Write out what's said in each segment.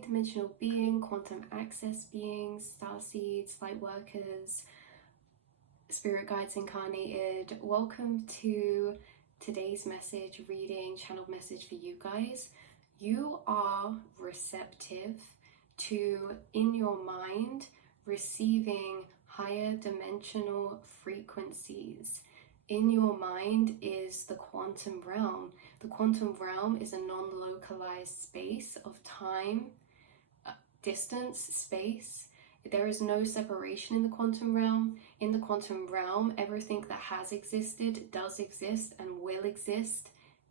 multidimensional being, quantum access beings, starseeds, light workers, spirit guides incarnated. Welcome to today's message reading, channeled message for you guys. You are receptive to, in your mind, receiving higher dimensional frequencies. In your mind is the quantum realm. The quantum realm is a non-localized space of time, distance, space. There is no separation in the quantum realm. In the quantum realm, everything that has existed, does exist, and will exist,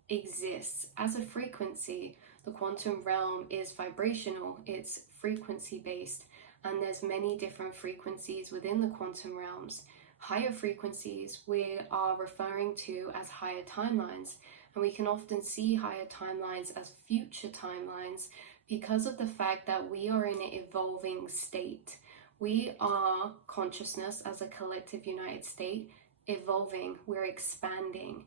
exists as a frequency. The quantum realm is vibrational, it's frequency based, and there's many different frequencies within the quantum realms. Higher frequencies we are referring to as higher timelines, and we can often see higher timelines as future timelines because of the fact that we are in an evolving state. We are consciousness as a collective united state, evolving. We're expanding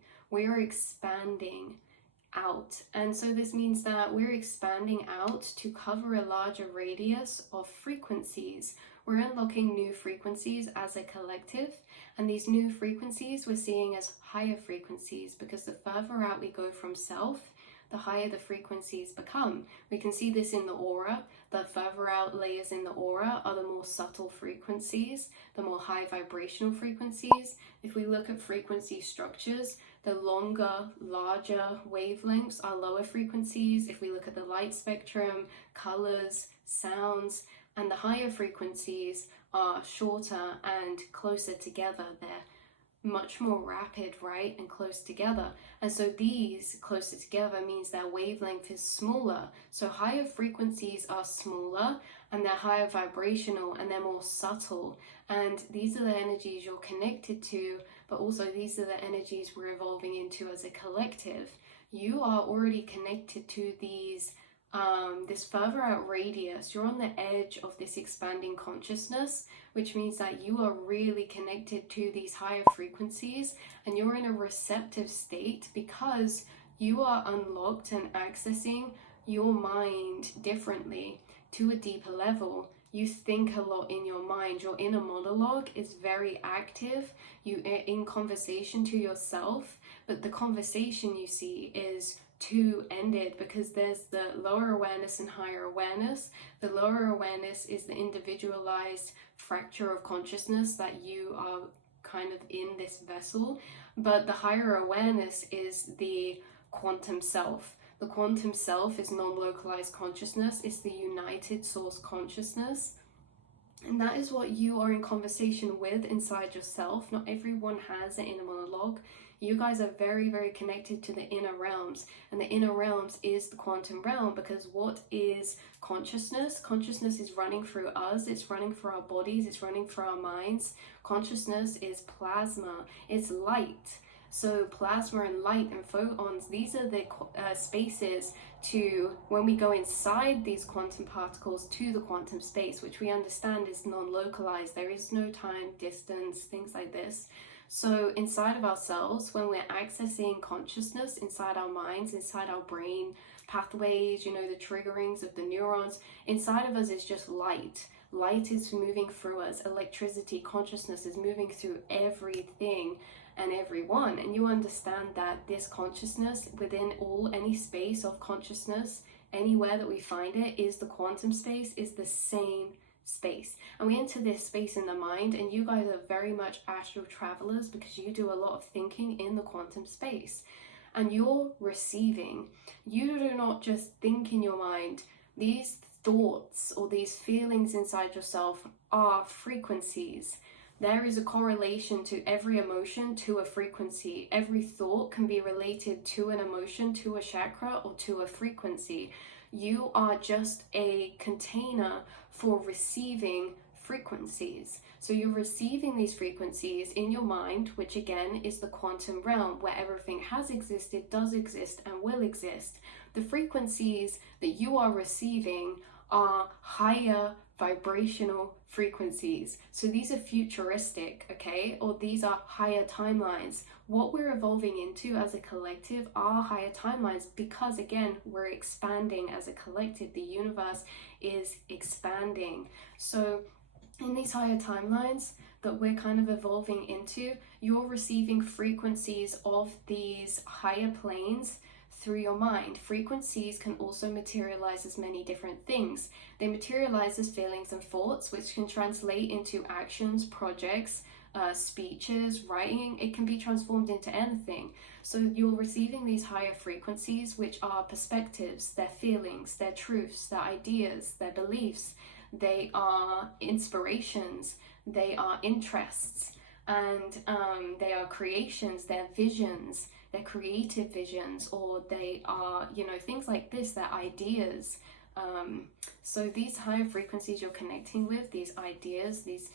out. And so this means that we're expanding out to cover a larger radius of frequencies. We're unlocking new frequencies as a collective, and these new frequencies we're seeing as higher frequencies, because the further out we go from self, the higher the frequencies become. We can see this in the aura. The further out layers in the aura are the more subtle frequencies, the more high vibrational frequencies. If we look at frequency structures, the longer, larger wavelengths are lower frequencies. If we look at the light spectrum, colors, sounds, and the higher frequencies are shorter and closer together. They're much more rapid, right, and close together. And so these closer together means their wavelength is smaller. So higher frequencies are smaller, and they're higher vibrational, and they're more subtle. And these are the energies you're connected to, but also these are the energies we're evolving into as a collective. You are already connected to these this further out radius. You're on the edge of this expanding consciousness, which means that you are really connected to these higher frequencies, and you're in a receptive state because you are unlocked and accessing your mind differently to a deeper level. You think a lot in your mind. Your inner monologue is very active. You are in conversation to yourself, but the conversation you see is two-ended, because there's the lower awareness and higher awareness. The lower awareness is the individualized fracture of consciousness that you are kind of in this vessel, but the higher awareness is the quantum self. The quantum self is non-localized consciousness. It's the united source consciousness. And that is what you are in conversation with inside yourself. Not everyone has an inner monologue. You guys are very, very connected to the inner realms. And the inner realms is the quantum realm, because what is consciousness? Consciousness is running through us. It's running through our bodies. It's running through our minds. Consciousness is plasma. It's light. So plasma and light and photons, these are the spaces to, when we go inside these quantum particles, to the quantum space, which we understand is non-localized. There is no time, distance, things like this. So inside of ourselves, when we're accessing consciousness inside our minds, inside our brain pathways, you know, the triggerings of the neurons, inside of us is just light. Light is moving through us. Electricity, consciousness is moving through everything and everyone. And you understand that this consciousness within any space of consciousness, anywhere that we find it, is the quantum space, is the same space. And we enter this space in the mind, and you guys are very much astral travelers because you do a lot of thinking in the quantum space, and you're receiving. You do not just think in your mind. These thoughts or these feelings inside yourself are frequencies. There is a correlation to every emotion to a frequency. Every thought can be related to an emotion, to a chakra, or to a frequency. You are just a container for receiving frequencies. So you're receiving these frequencies in your mind, which again is the quantum realm, where everything has existed, does exist, and will exist. The frequencies that you are receiving are higher vibrational frequencies. So these are futuristic, okay? Or these are higher timelines. What we're evolving into as a collective are higher timelines because, again, we're expanding as a collective. The universe is expanding. So in these higher timelines that we're kind of evolving into, you're receiving frequencies of these higher planes through your mind. Frequencies can also materialize as many different things. They materialize as feelings and thoughts, which can translate into actions, projects, speeches, writing. It can be transformed into anything. So you're receiving these higher frequencies, which are perspectives, their feelings, their truths, their ideas, their beliefs. They are inspirations, they are interests, and they are creations, they're visions, they're creative visions, or they are, things like this, they're ideas. So these higher frequencies you're connecting with, these ideas, these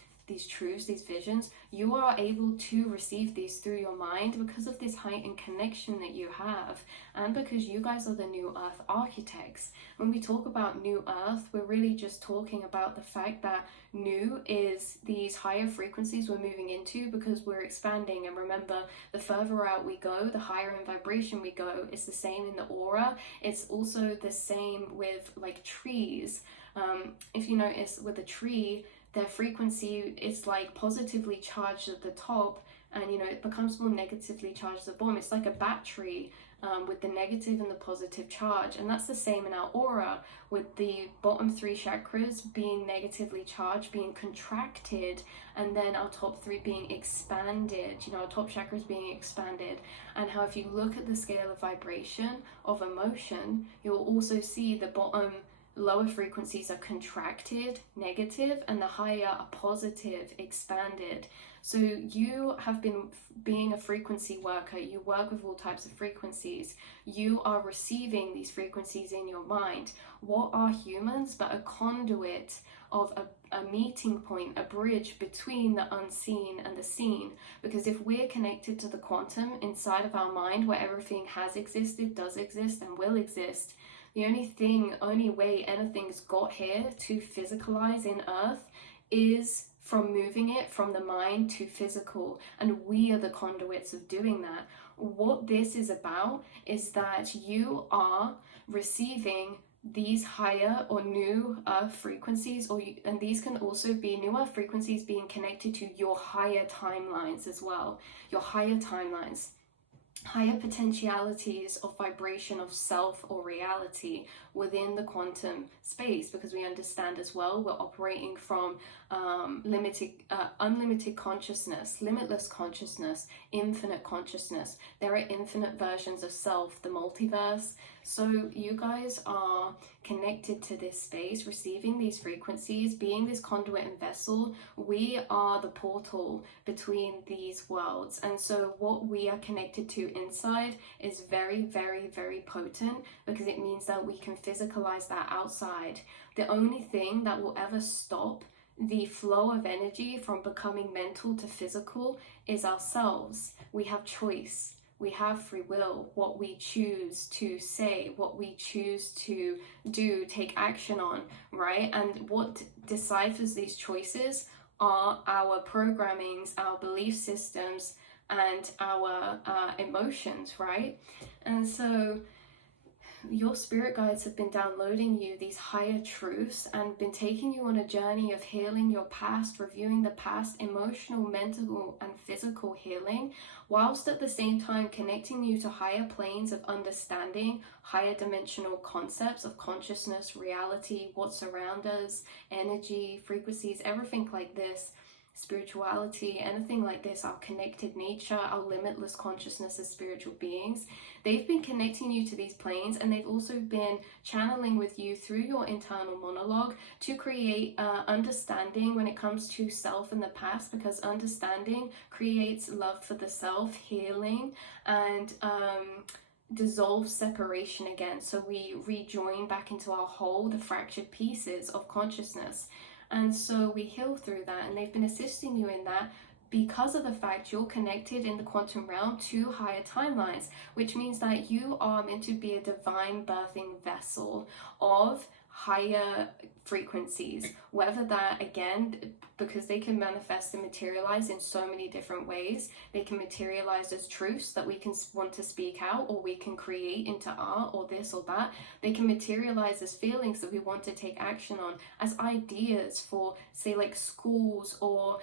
truths, these visions, you are able to receive these through your mind because of this heightened connection that you have, and because you guys are the new earth architects. When we talk about new earth, we're really just talking about the fact that new is these higher frequencies we're moving into because we're expanding. And remember, the further out we go, the higher in vibration we go. It's the same in the aura. It's also the same with like trees. If you notice with a tree, their frequency is like positively charged at the top, and it becomes more negatively charged at the bottom. It's like a battery with the negative and the positive charge. And that's the same in our aura, with the bottom 3 chakras being negatively charged, being contracted, and then our top 3 being expanded, our top chakras being expanded. And how if you look at the scale of vibration of emotion, you'll also see the bottom lower frequencies are contracted, negative, and the higher are positive, expanded. So you have been being a frequency worker. You work with all types of frequencies. You are receiving these frequencies in your mind. What are humans but a conduit of a meeting point, a bridge between the unseen and the seen? Because if we're connected to the quantum inside of our mind, where everything has existed, does exist, and will exist, the only way anything's got here to physicalize in Earth is from moving it from the mind to physical, and we are the conduits of doing that. What this is about is that you are receiving these higher or new earth frequencies, and these can also be new earth frequencies being connected to your higher timelines as well, your higher timelines. Higher potentialities of vibration of self or reality within the quantum space, because we understand as well we're operating from unlimited consciousness, limitless consciousness, infinite consciousness. There are infinite versions of self, the multiverse. So you guys are connected to this space, receiving these frequencies, being this conduit and vessel. We are the portal between these worlds. And so what we are connected to inside is very, very, very potent, because it means that we can physicalize that outside. The only thing that will ever stop the flow of energy from becoming mental to physical is ourselves. We have choice. We have free will, what we choose to say, what we choose to do, take action on, right? And what deciphers these choices are our programmings, our belief systems, and our emotions, right? And so your spirit guides have been downloading you these higher truths and been taking you on a journey of healing your past, reviewing the past, emotional, mental, and physical healing, whilst at the same time connecting you to higher planes of understanding, higher dimensional concepts of consciousness, reality, what's around us, energy, frequencies, everything like this. Spirituality, anything like this, our connected nature, our limitless consciousness as spiritual beings. They've been connecting you to these planes, and they've also been channeling with you through your internal monologue to create understanding when it comes to self in the past, because understanding creates love for the self, healing, and dissolve separation again. So we rejoin back into our whole, the fractured pieces of consciousness. And so we heal through that, and they've been assisting you in that because of the fact you're connected in the quantum realm to higher timelines, which means that you are meant to be a divine birthing vessel of higher frequencies, whether that, again, because they can manifest and materialize in so many different ways. They can materialize as truths that we can want to speak out, or we can create into art, or this or that. They can materialize as feelings that we want to take action on, as ideas for, say, like schools or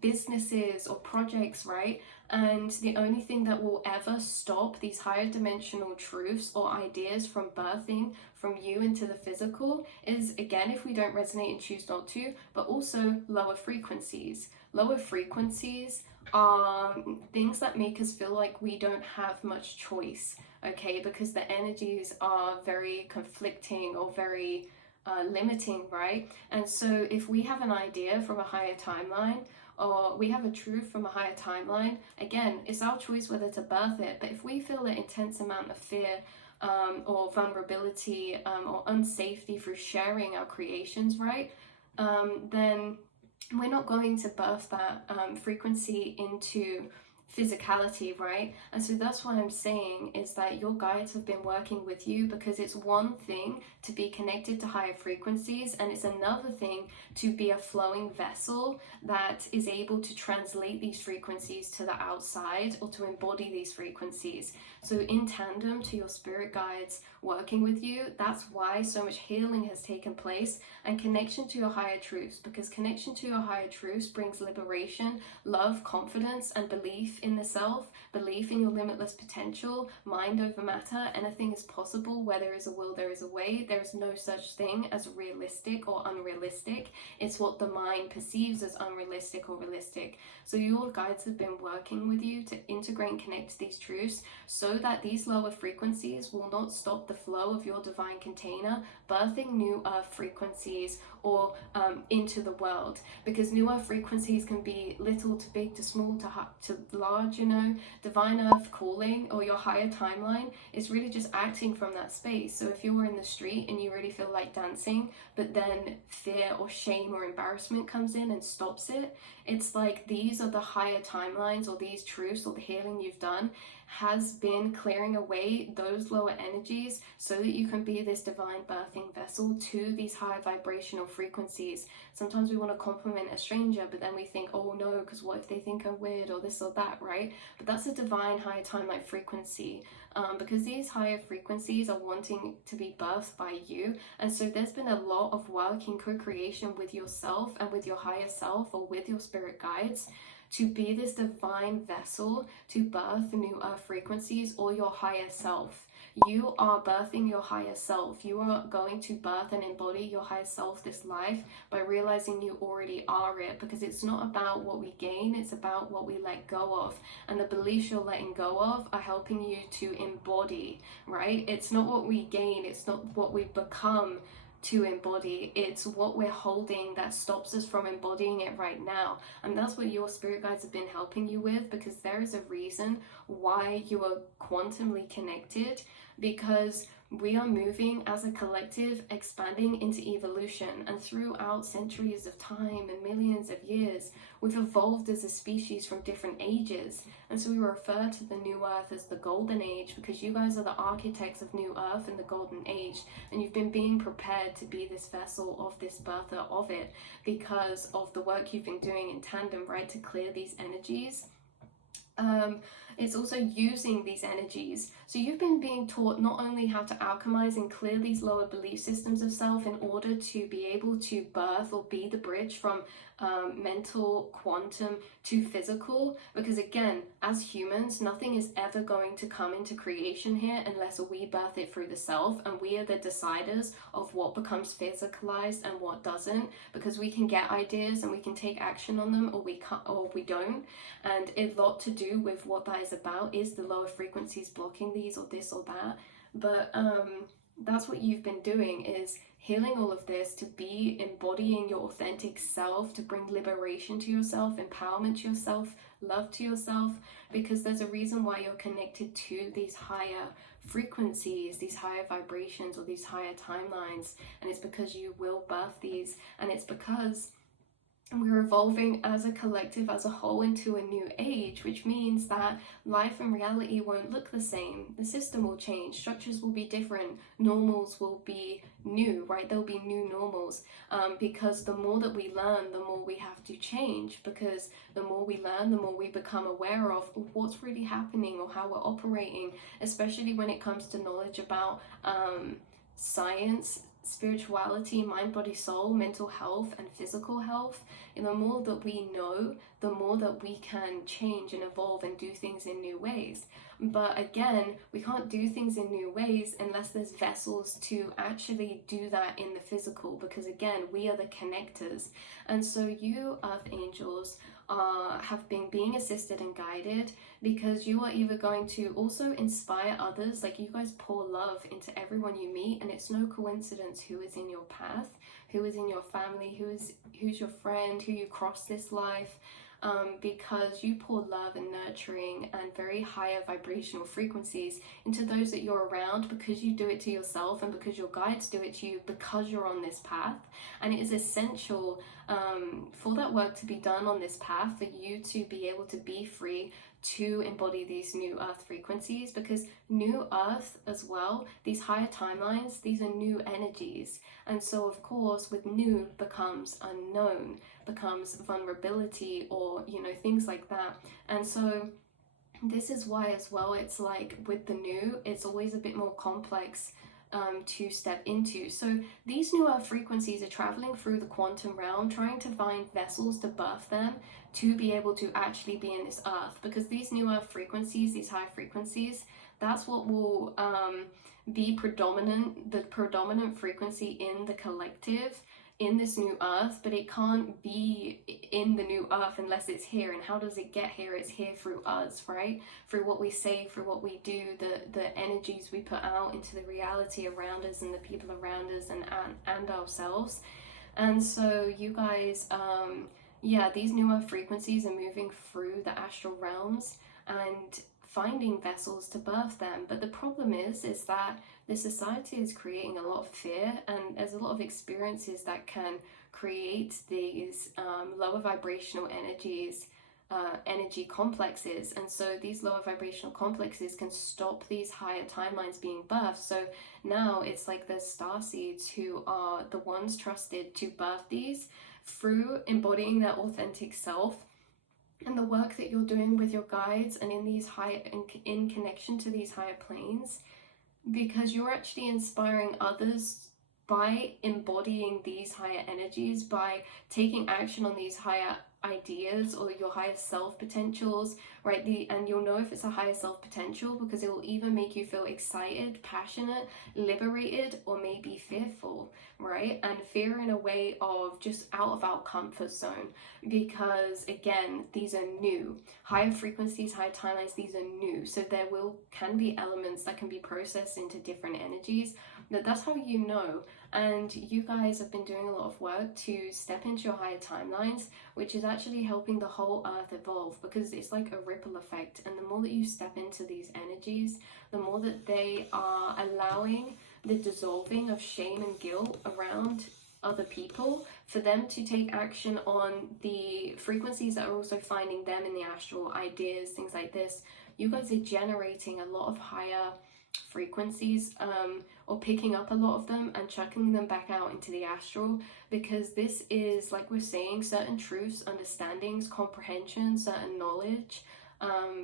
businesses or projects, right? And the only thing that will ever stop these higher dimensional truths or ideas from birthing from you into the physical is, again, if we don't resonate and choose not to, but also lower frequencies. Lower frequencies are things that make us feel like we don't have much choice, okay? Because the energies are very conflicting or very limiting, right? And so if we have an idea from a higher timeline, or we have a truth from a higher timeline, again, it's our choice whether to birth it. But if we feel an intense amount of fear or vulnerability or unsafety through sharing our creations, right, then we're not going to birth that frequency into physicality, right? And so that's what I'm saying, is that your guides have been working with you, because it's one thing to be connected to higher frequencies, and it's another thing to be a flowing vessel that is able to translate these frequencies to the outside, or to embody these frequencies. So in tandem to your spirit guides working with you, that's why so much healing has taken place, and connection to your higher truths, because connection to your higher truths brings liberation, love, confidence, and belief in the self, belief in your limitless potential, mind over matter. Anything is possible. Where there is a will, there is a way. There is no such thing as realistic or unrealistic. It's what the mind perceives as unrealistic or realistic. So your guides have been working with you to integrate and connect to these truths, so that these lower frequencies will not stop the flow of your divine container, birthing new earth frequencies or into the world. Because new earth frequencies can be little to big to small to large, you know. Divine earth calling, or your higher timeline, is really just acting from that space. So if you're in the street and you really feel like dancing, but then fear or shame or embarrassment comes in and stops it, it's like these are the higher timelines, or these truths, or the healing you've done has been clearing away those lower energies, so that you can be this divine birthing vessel to these higher vibrational frequencies. Sometimes we want to compliment a stranger, but then we think, oh no, because what if they think I'm weird, or this or that, right? But that's a divine higher timeline frequency, because these higher frequencies are wanting to be birthed by you. And so there's been a lot of work in co-creation with yourself and with your higher self, or with your spirit guides, to be this divine vessel to birth new earth frequencies, or your higher self. You are birthing your higher self. You are going to birth and embody your higher self this life by realizing you already are it, because it's not about what we gain, it's about what we let go of. And the beliefs you're letting go of are helping you to embody, right? It's not what we gain, it's not what we become to embody, it's what we're holding that stops us from embodying it right now. And that's what your spirit guides have been helping you with, because there is a reason why you are quantumly connected, because we are moving as a collective, expanding into evolution. And throughout centuries of time and millions of years, we've evolved as a species from different ages. And so we refer to the new earth as the golden age, because you guys are the architects of new earth and the golden age. And you've been being prepared to be this vessel of this birther of it, because of the work you've been doing in tandem, right, to clear these energies. It's also using these energies. So you've been being taught not only how to alchemize and clear these lower belief systems of self in order to be able to birth or be the bridge from mental, quantum to physical, because again, as humans, nothing is ever going to come into creation here unless we birth it through the self, and we are the deciders of what becomes physicalized and what doesn't, because we can get ideas and we can take action on them, or we can't, or we don't. And a lot to do with what that is about is the lower frequencies blocking these, or this or that. But that's what you've been doing, is healing all of this to be embodying your authentic self, to bring liberation to yourself, empowerment to yourself, love to yourself, because there's a reason why you're connected to these higher frequencies, these higher vibrations, or these higher timelines. And it's because you will birth these, and it's because And we're evolving as a collective, as a whole, into a new age, which means that life and reality won't look the same. The system will change, structures will be different, normals will be new, right? There'll be new normals, because the more that we learn, the more we have to change, because the more we learn, the more we become aware of what's really happening or how we're operating, especially when it comes to knowledge about science, spirituality, mind, body, soul, mental health, and physical health. And the more that we know, the more that we can change and evolve and do things in new ways. But again, we can't do things in new ways unless there's vessels to actually do that in the physical, because again, we are the connectors. And so you, earth angels, have been being assisted and guided, because you are either going to also inspire others, like you guys pour love into everyone you meet, and it's no coincidence who is in your path, who is in your family, who's your friend, who you cross this life, because you pour love and nurturing and very higher vibrational frequencies into those that you're around, because you do it to yourself and because your guides do it to you, because you're on this path. And it is essential for that work to be done on this path, for you to be able to be free to embody these new earth frequencies, because new earth as well, these higher timelines, these are new energies. And so of course with new becomes unknown, becomes vulnerability, or things like that. And so this is why as well, it's like with the new, it's always a bit more complex to step into. So these new earth frequencies are traveling through the quantum realm, trying to find vessels to birth them, to be able to actually be in this earth, because these new earth frequencies, these high frequencies, that's what will be the predominant frequency in the collective, in this new earth. But it can't be in the new earth unless it's here. And how does it get here? It's here through us, right? Through what we say, through what we do, the energies we put out into the reality around us and the people around us and ourselves. And so you guys, these new earth frequencies are moving through the astral realms and finding vessels to birth them. But the problem is that the society is creating a lot of fear, and there's a lot of experiences that can create these lower vibrational energies, energy complexes. And so these lower vibrational complexes can stop these higher timelines being birthed. So now it's like the starseeds who are the ones trusted to birth these through embodying their authentic self, and the work that you're doing with your guides and in these in connection to these higher planes, because you're actually inspiring others by embodying these higher energies, by taking action on these higher ideas or your higher self potentials, right? And you'll know if it's a higher self potential because it will either make you feel excited, passionate, liberated, or maybe fearful, right? And fear in a way of just out of our comfort zone, because again, these are new. Higher frequencies, higher timelines, these are new. So there can be elements that can be processed into different energies. That's how you know. And you guys have been doing a lot of work to step into your higher timelines, which is actually helping the whole earth evolve, because it's like a ripple effect. And the more that you step into these energies, the more that they are allowing the dissolving of shame and guilt around other people, for them to take action on the frequencies that are also finding them in the astral, ideas, things like this. You guys are generating a lot of higher frequencies, or picking up a lot of them and chucking them back out into the astral, because this is, like we're saying, certain truths, understandings, comprehension, certain knowledge,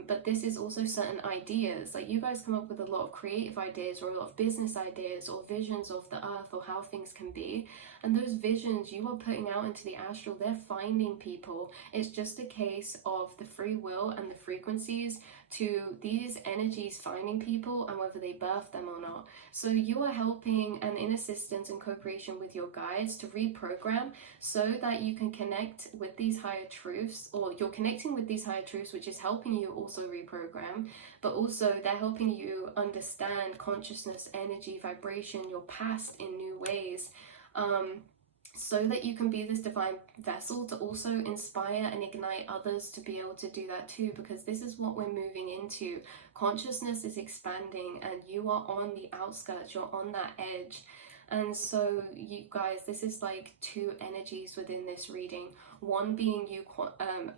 but this is also certain ideas. Like you guys come up with a lot of creative ideas or a lot of business ideas or visions of the earth or how things can be, and those visions you are putting out into the astral, they're finding people. It's just a case of the free will and the frequencies to these energies finding people and whether they birth them or not. So you are helping and in assistance and co-creation with your guides to reprogram, so that you can connect with these higher truths, or you're connecting with these higher truths, which is helping you also reprogram, but also they're helping you understand consciousness, energy, vibration, your past in new ways, so that you can be this divine vessel to also inspire and ignite others to be able to do that too, because this is what we're moving into. Consciousness is expanding and you are on the outskirts, you're on that edge. And so you guys, this is like two energies within this reading. One being you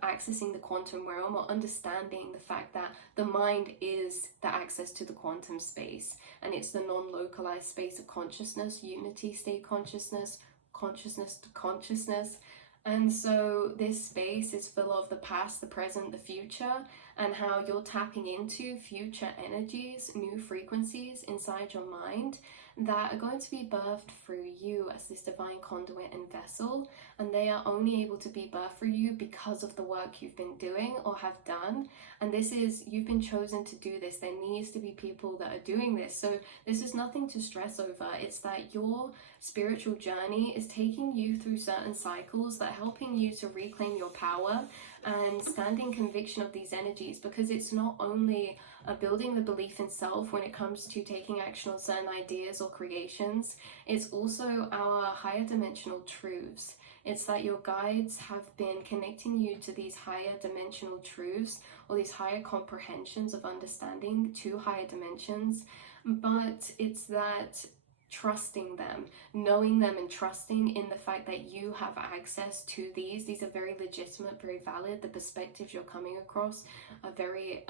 accessing the quantum realm, or understanding the fact that the mind is the access to the quantum space, and it's the non-localized space of consciousness, unity state consciousness, consciousness to consciousness. And so this space is full of the past, the present, the future, and how you're tapping into future energies, new frequencies inside your mind that are going to be birthed through you as this divine conduit and vessel. And they are only able to be birthed through you because of the work you've been doing or have done. And this is, you've been chosen to do this. There needs to be people that are doing this. So this is nothing to stress over. It's that your spiritual journey is taking you through certain cycles that are helping you to reclaim your power and stand in conviction of these energies, because it's not only building the belief in self when it comes to taking action on certain ideas or creations, it's also our higher dimensional truths. It's that your guides have been connecting you to these higher dimensional truths, or these higher comprehensions of understanding to higher dimensions. But it's that trusting them, knowing them, and trusting in the fact that you have access to these are very legitimate, very valid. The perspectives you're coming across are very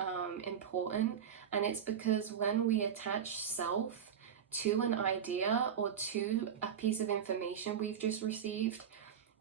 important. And it's because when we attach self to an idea or to a piece of information we've just received,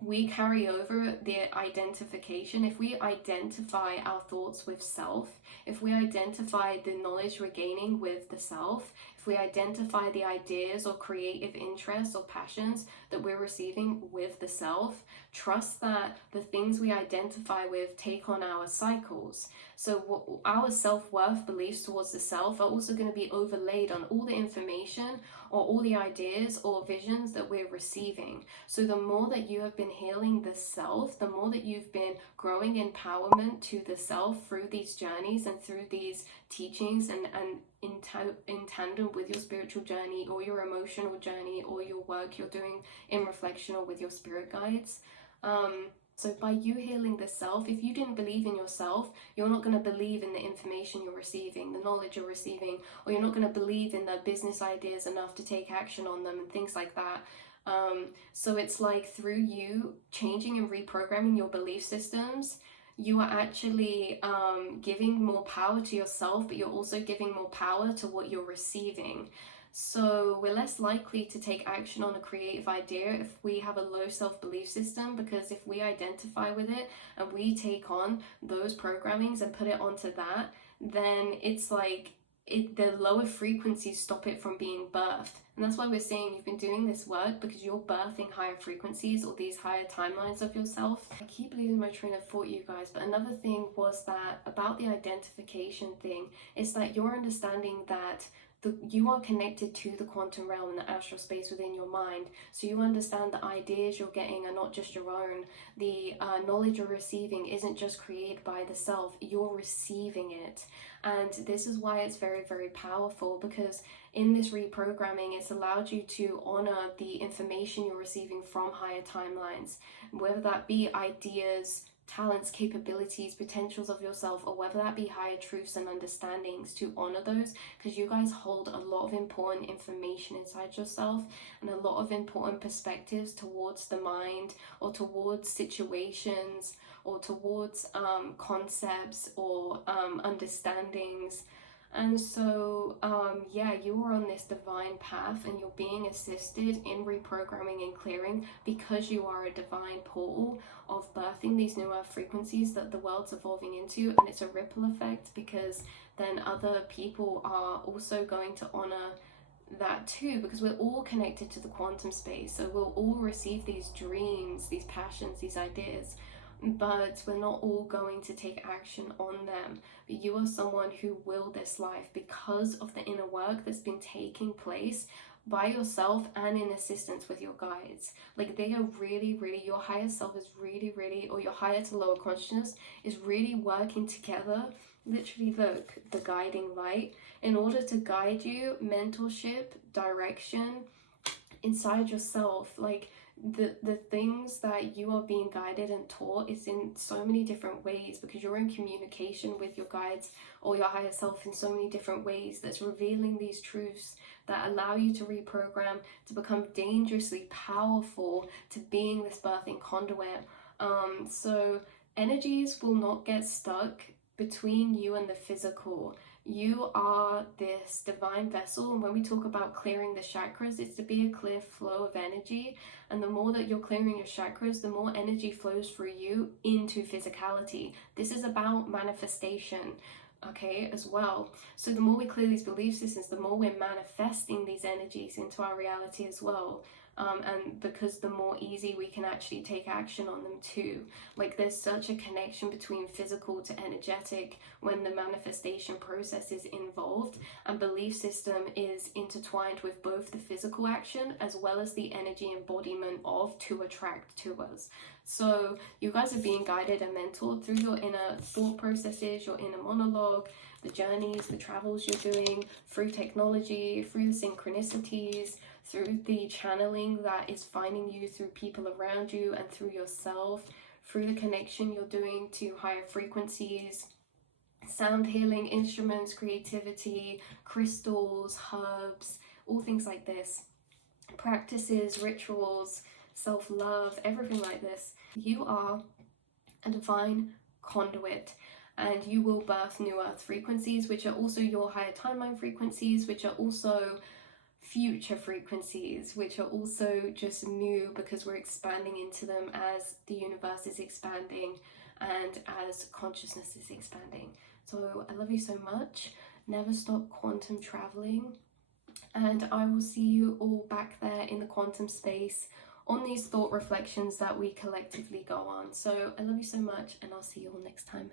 we carry over the identification. If we identify our thoughts with self, if we identify the knowledge we're gaining with the self, if we identify the ideas or creative interests or passions that we're receiving with the self, trust that the things we identify with take on our cycles. So our self-worth beliefs towards the self are also going to be overlaid on all the information or all the ideas or visions that we're receiving. So the more that you have been healing the self, the more that you've been growing empowerment to the self through these journeys and through these teachings, and in tandem with your spiritual journey or your emotional journey or your work you're doing in reflection or with your spirit guides. So by you healing the self, if you didn't believe in yourself, you're not going to believe in the information you're receiving, the knowledge you're receiving, or you're not going to believe in the business ideas enough to take action on them and things like that. So it's like through you changing and reprogramming your belief systems, you are actually giving more power to yourself, but you're also giving more power to what you're receiving. So we're less likely to take action on a creative idea if we have a low self-belief system, because if we identify with it and we take on those programmings and put it onto that, then it's like the lower frequencies stop it from being birthed. And that's why we're saying you've been doing this work, because you're birthing higher frequencies or these higher timelines of yourself. I keep losing my train of thought, you guys, but another thing was that about the identification thing is that you're understanding that you are connected to the quantum realm and the astral space within your mind. So you understand the ideas you're getting are not just your own. The knowledge you're receiving isn't just created by the self, you're receiving it. And this is why it's very, very powerful, because in this reprogramming, it's allowed you to honor the information you're receiving from higher timelines, whether that be ideas, talents, capabilities, potentials of yourself, or whether that be higher truths and understandings, to honor those, because you guys hold a lot of important information inside yourself and a lot of important perspectives towards the mind or towards situations or towards concepts or understandings. And so yeah, you are on this divine path and you're being assisted in reprogramming and clearing, because you are a divine portal of birthing these newer frequencies that the world's evolving into. And it's a ripple effect, because then other people are also going to honor that too, because we're all connected to the quantum space. So we'll all receive these dreams, these passions, these ideas, but we're not all going to take action on them. But you are someone who will this life because of the inner work that's been taking place by yourself and in assistance with your guides. Like, they are really, really, your higher self is really, really, or your higher to lower consciousness is really working together. Literally, look, the guiding light, in order to guide you, mentorship, direction inside yourself. Like, the things that you are being guided and taught is in so many different ways, because you're in communication with your guides or your higher self in so many different ways, that's revealing these truths that allow you to reprogram, to become dangerously powerful, to being this birthing conduit. So energies will not get stuck between you and the physical. You are this divine vessel, and when we talk about clearing the chakras, it's to be a clear flow of energy. And the more that you're clearing your chakras, the more energy flows through you into physicality. This is about manifestation, okay, as well. So the more we clear these belief systems, the more we're manifesting these energies into our reality as well. And because the more easy we can actually take action on them too. Like, there's such a connection between physical to energetic when the manifestation process is involved, and belief system is intertwined with both the physical action as well as the energy embodiment of to attract to us. So you guys are being guided and mentored through your inner thought processes, your inner monologue, the journeys, the travels you're doing, through technology, through the synchronicities, through the channeling that is finding you through people around you and through yourself, through the connection you're doing to higher frequencies, sound healing, instruments, creativity, crystals, herbs, all things like this, practices, rituals, self-love, everything like this. You are a divine conduit, and you will birth new earth frequencies, which are also your higher timeline frequencies, which are also future frequencies, which are also just new because we're expanding into them as the universe is expanding and as consciousness is expanding. So I love you so much. Never stop quantum traveling, and I will see you all back there in the quantum space on these thought reflections that we collectively go on. So I love you so much, and I'll see you all next time.